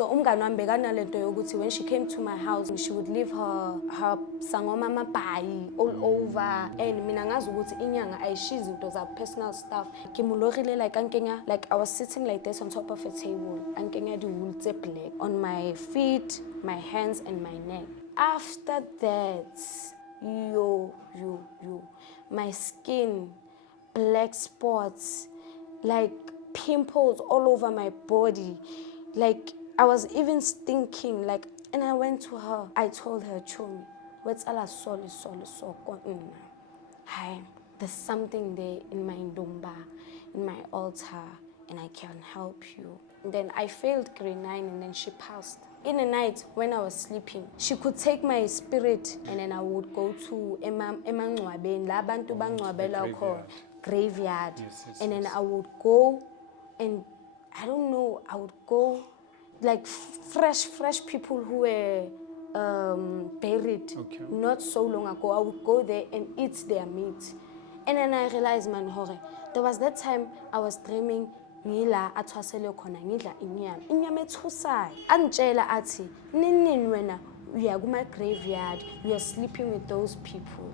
So umngani wami bekanalento yokuthi when she came to my house, she would leave her sangoma mabhayi all over. And mina ngazi ukuthi inyanga ayishiya izinto za personal stuff. Kimulogile like ankenya, like I was sitting like this on top of a table. Ankenya di wool black on my feet, my hands and my neck. After that, my skin, black spots, like pimples all over my body, like I was even stinking, like, and I went to her. I told her, Chomi, what's ala soli so hi, there's something there in my ndumba, in my altar, and I can help you. And then I failed grade 9 and then she passed. In the night when I was sleeping, she could take my spirit and then I would go to emangcwabeni la bantu bangcwabela khona, graveyard. And then I would go and I don't know, I would go like fresh people who were buried not so long ago. I would go there and eat their meat. And then I realized, man, there was that time I was dreaming ngila athwasele khona ngidla inyama ethusayo antshela athi nini wena uya kuma graveyard, you are sleeping with those people.